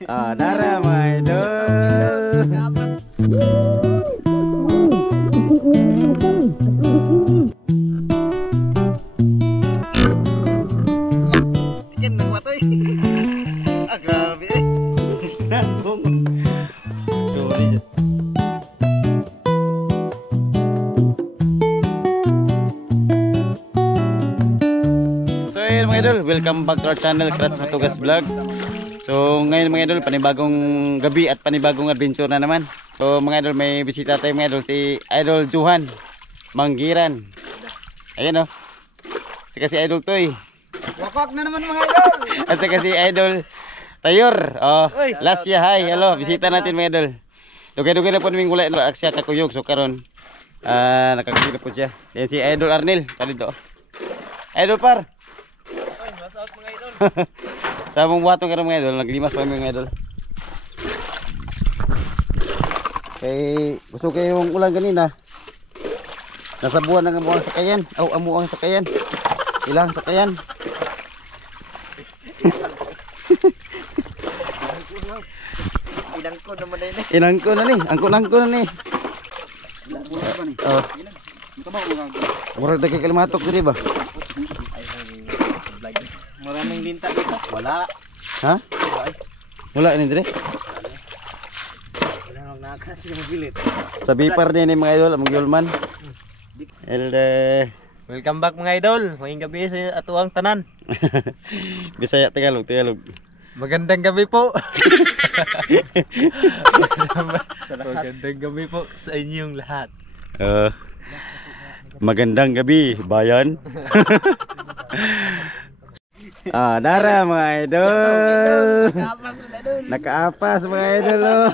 Dara mga idol. Ikan nagwatoy. Grabe eh. Nagong. Sorry. So yun mga idol, welcome back to our channel, Krats Matugas Vlog. So ngayon mga idol, panibagong gabi at panibagong adventure na naman. So mga idol, may bisita tayo mga idol, si Idol Johan Manggiran. Ayan o. Saka si Idol Toy. Wakwak na naman mga idol. At saka si Idol Tayor. Last year, hi, hello. Bisita natin mga idol. Dugay-dugay na po naming wala siya kakuyog. So karon nakakagila po siya. Yan si Idol Arnel. Talito. Idol Par. Ay, what's up mga idol. Sabong buhatong karon mga idol. Naglimas pa mga idol. Kay gusto kayong ulan kanina. Nasa buwan ng amuang sakayan. Amuang sakayan. Ilang sakayan. Inangko naman na yun. Inangko na ni. Angko-angko na ni. Murag dagkay kalimatok diri ba? Maraming linta dito. Wala. Ha? Wala ni dire. Wala nang nakasi mabilit. Sa bipar ni mga idol, among yulman. Welcome back mga idol. Ngayong gabi sa atuang tanan. Bisaya Tagalog. Magandang gabi po. Magandang gabi po sa inyong lahat. Magandang gabi, bayan. Dara mga idol. Nakaapas mga idol.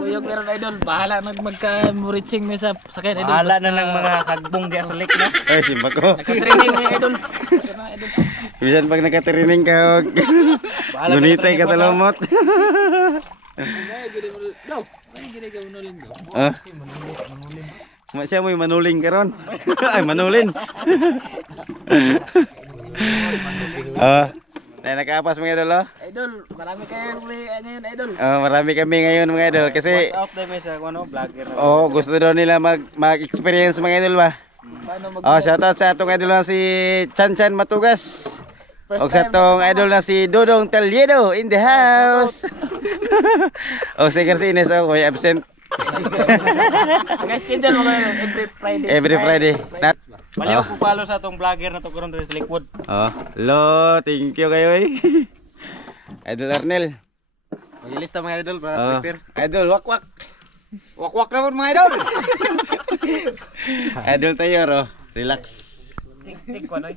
Kuyog meron idol, bahala magka-muritsing may sa sakyan idol. Bahala na ng mga kagbong diya sa lake na. Ay, simba ko. Naka-training may idol. Bisan pag naka-training ka, gunitay ka sa lumot. Siya mo'y manuling ka ron. Ay, manulin. Nakaapas mga idol. Idol, marami kayo ngayon idol. Marami kami ngayon mga idol kasi Out na may sa vlogger. gusto daw nila mag-experience mga idol ba. Shoutout sa atong idol na si Chan Matugas. O sa atong idol na si Dodong Taliedo in the house. O si Garcines may absent. Guys, schedule mo kayo Every Friday. Paliw ko palo sa atong vlogger na to karon sa likod. Hello, thank you kayo eh. Idol Arnel. Mag-ilista mga idol para prepare. Idol wakwak. Wakwak na po mga idol. Idol tayo relax. Tik ko noy.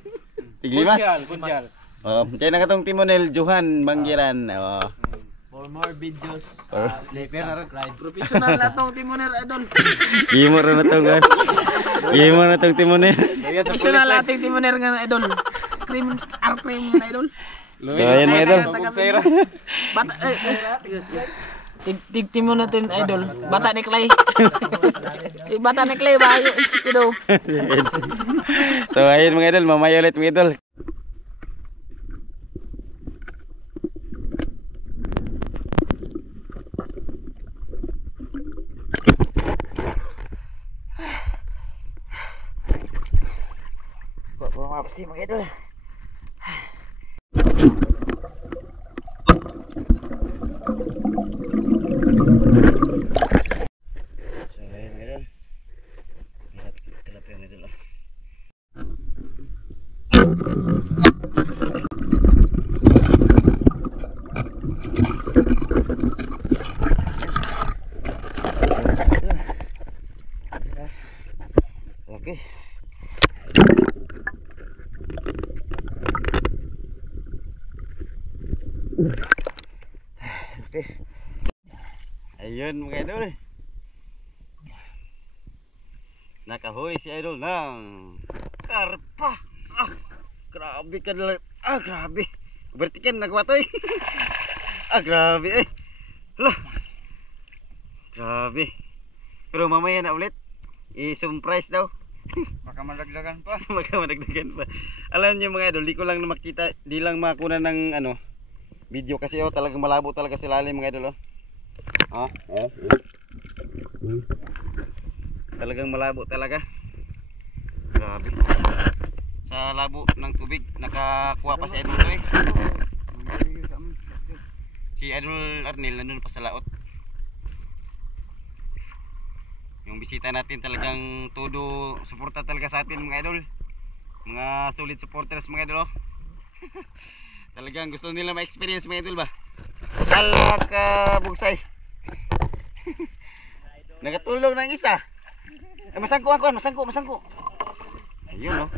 Tiglimas. Punjal. Kaya na katong Timonel Johan Manggiran. For more videos, professional na tong Timoner idol. Imo ra na tong Timonel. Professional ating Timoner nga idol. Cream nga idol. So ayan mga idol. Bata Tig Timon natin idol. Bata ni Clay. Bata ni Clay ba yung inspido. So ayun mga idol, mamaya ulit mga idol. Maaf sih mga idol. So ayun mga idol. Tilapia mga idol. Okay. Okay. Ayun mga idol. Nakahuli si idol ng karpa. Grabe ka na. Grabe. Bertikan nagwatoy. Grabe eh. Lah. Grabe. Pero mamaya na ulit. I-surprise daw. Baka madagdagan pa. Baka madagdagan pa. Alam niyo mga idol, di ko lang na makita, di lang makuna ng video kasi oh, talagang malabo talaga sa lalim mga idol oh. Oh, oh. Talagang malabo talaga. Grabe. Sa labo ng tubig nakakuha pa si Idol to eh. Si Idol Arnel nandun pa sa laot. Yung bisita natin talagang todo suporta talaga sa atin mga idol. Mga solid supporters mga idol oh. Talagang gusto nila ma-experience mga idol ba? Alak bugsay. Nagatulong ng isa. Masangko ako, masangko. Ayun oh.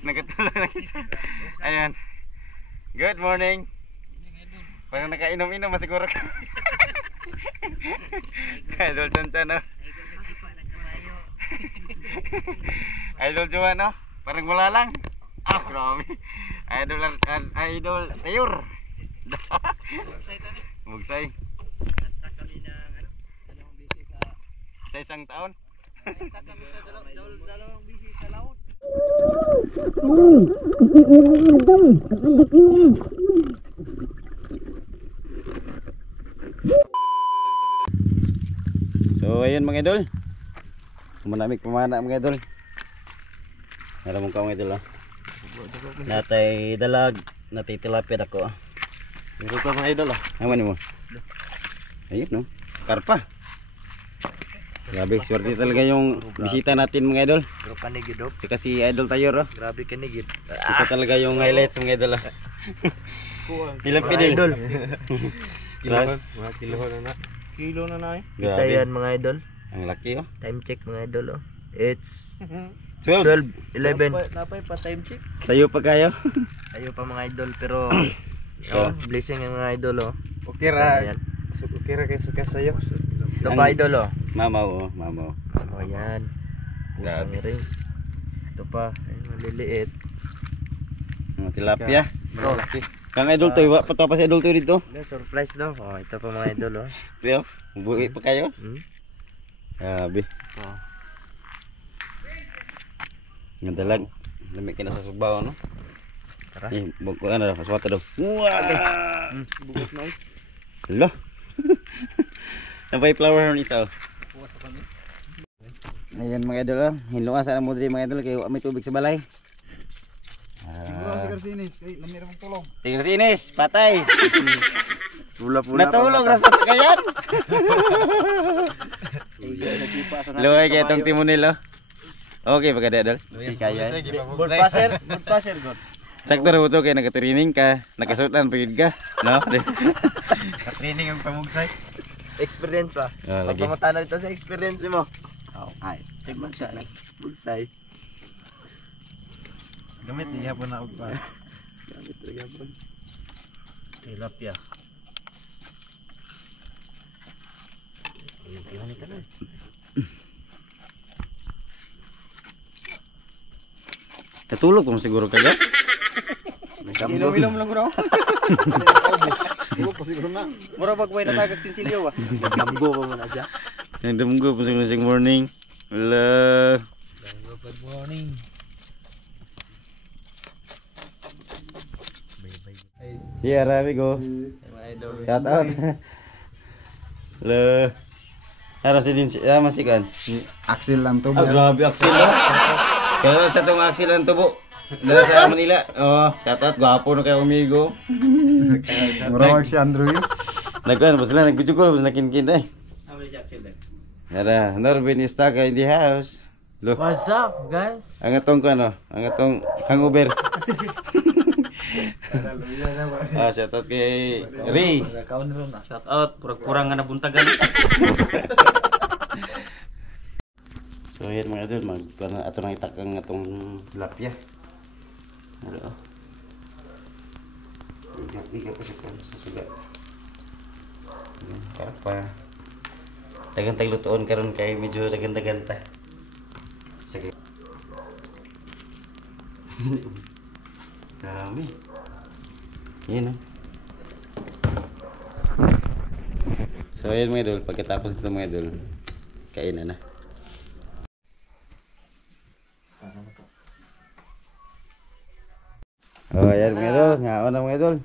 Nagatulong ng isa. Ayan. Good morning. Parang nakainom-inom masiguro ka. Idol Chanchan oh. Idol Joan oh. Parang wala lang. Ah, grabe. Idol Tayor. Bugsay. Sa isang taon. Kami sa dalawang busy sa laut. So ayun mga idol. Manamig pamana mga idol. Naramong ka mga idol oh. Natay dalag, natay tilapia ako. Ito pa mga idol. Aman mo. Ayun no. Karpa. Grabe, swerte talaga yung bisita natin mga idol. Pero kanigid oh. Kasi Idol Tayor oh. Grabe kanigid. Ito talaga yung highlights mga idol oh. Tilapia din. Idol. Mga Kilo na na eh. Grabe. Kita yan mga idol. Ang laki oh. Time check mga idol oh. It's 12. 11. Napay pa time check. Sayo pa kayo. Ayo pa mga idol pero So, blessing ang mga idol oh. Okay ra. Ayan. Okay ra kay sayo. Ito pa idol oh. mamaw oh, mamaw. Oh yan. Pusang Grabe. ring. Ito pa, ay maliliit. Mga tilapia. Bro, Kang Idol to, iwa pa to pa si Idol to dito. surprise daw. Oh, ito pa mga idol oh. Tiyo, buwi pa kayo. Grabe. Oh. Ang dalag. Lamig ka na sa subaw no. Tara. Buko na paswata daw. Wow! Bugot na eh. Hello. Napay flower ni isa. Ayan mga idol oh. Hinluan sa mo diri mga idol kay wa may tubig sa balay. Sinis, kay namira mong tulong. Tigre sinis, patay. Pula-pula. Natulog na sa sakayan. Luway kay tong timonil oh. Okay pagka idol. Kaya. Good passer, good. Sakto ra to kay nagka-training ka, nakasutan pagid ka, no? Training ang pamugsay. Experience pa. Ah, lagi. Pagpamatanan ito sa experience mo. Oh, ay. Check mo siya. Bugsay. Gamit iya po na og pa. Gamit rin yapon. Tilapia. Ayun ito na. Natulog mo siguro kagad. Ilom-ilom lang bro. Ibo pa siguro na. Mura pag may natagag sinsilyo ah. Damgo pa mo na siya. Nagdamgo po sa morning. Hello. Good morning. Yeah, Rabi go. Shout out. Hello. Harus din masih kan. Axel lang to. Ah, grabe Axel. Kaya sa tong Axel lang to po. Dala sa Manila. Oh, shout out gwapo no kay amigo. Mura si Andrew yun. Nagkuhan pa sila, nag-video call, nakinkin eh. Yara, Norvin is taga in the house. Look, What's up, guys? ang atong ko ano, ang atong hangover. Shout out kay Ray. Shout out, purang-purang nga nabuntagan. So yan mga idol, ato nang itakang atong tilapia. Ano? Iga ko sa suga. Karpa. Dagan lutuon karon kay medyo dagan-dagan ta. Sige. Dami. Yan oh. So ayan mga idol, pagkatapos ito mga idol, kainan na. Oh ayan mga idol, Nga na mga idol.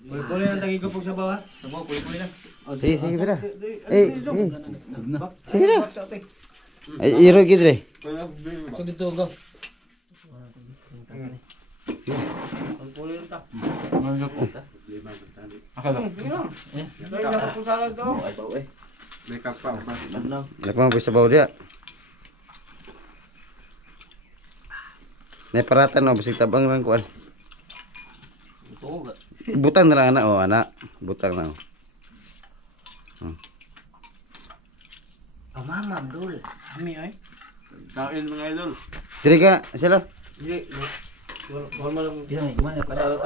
Puli-puli ang tagi ko sa bawah. Tamo, puli-puli lang. Sige, sige pera. Sige na. Ay, iro gidre. So dito go. Lepas bisa bawa dia. Nih peratan no besi tabang lang kuan. Butang na lang anak oh anak. Butang na. Mamam dul. Ami oi. Kain mga idol. Diri ka sila. Wala mo lang. Gimana pada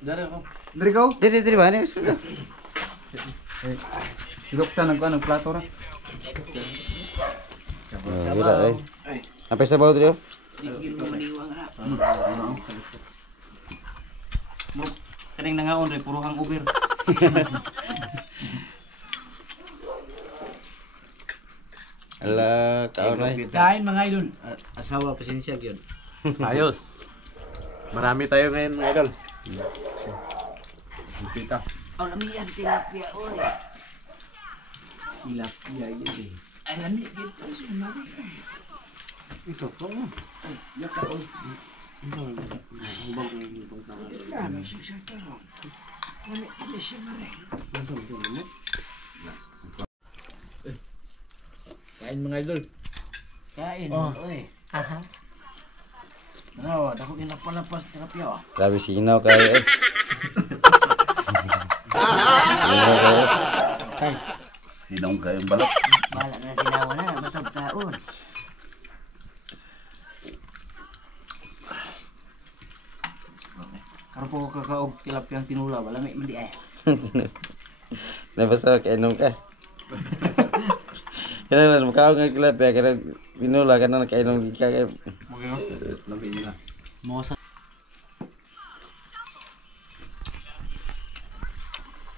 Dari ako. Dari kau. Diri mana? Hilok ka nagkuhan ng plato ra. Gila eh. Apa sa bawa dia? Kaning nangaon re puro hang uber. Ala kaon ay. Kain mga idol. Asawa pasensya gyud. Ayos. Marami tayo ngayon mga idol. Kita. Oh lamian tilapia oi. Tilapia gyud eh. Ay lami gid pa siya mari. Ito to. Ya ka oi. Hubang ko yung pagkawa. Ano siya to? Lami gid siya mari. Kain mga idol. Kain Oh. oi. Aha. Ano, dako ginapalapas tilapia. Grabe sinaw kayo eh. Sinong kayong balak? Bala na sinawa na matag taon. Karpo ko kakaog tilapia tinula, balami man di ay. Nabasa ka inom ka. Kailan makaw nga kilap ya kaya pinula ka na nakainom ka kaya. Labi nila. Mosa.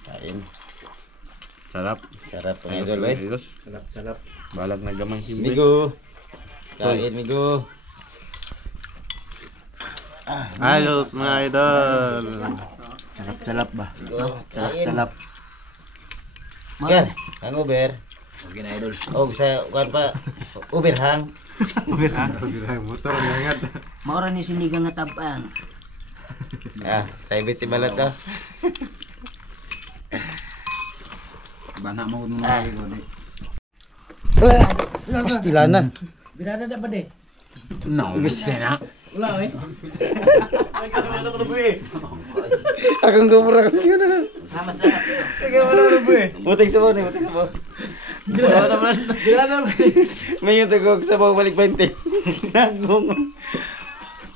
Kain. Sarap. Sarap mga idol eh. Sarap. Balag na gamang himbe. Migo. Kain migo. Ayos mga idol. Salap ba? Sarap. Kan, ang Uber. Okay na idol. Oh, bisa kan pa. Uber hang. Motor nangat. Maura ni sinigang nga tabang. Ah, tayo si balat ka. Bana mo nung lagi ko di. Pastilanan. Birada da ba de? No, bisa na. Wala eh. Akong gumura ka na. Salamat. Buting sabaw ni, buting sabaw. Birada ba? May yung tagog sabaw balik 20. Nagong.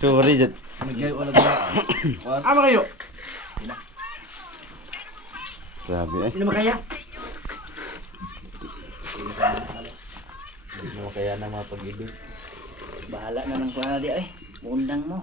Sorry, Jat. Ama kayo? Grabe eh. Hindi mo kaya? Hindi mo kaya na mga pag-ibig. Bahala na ng kuha na di ay. Undang mo.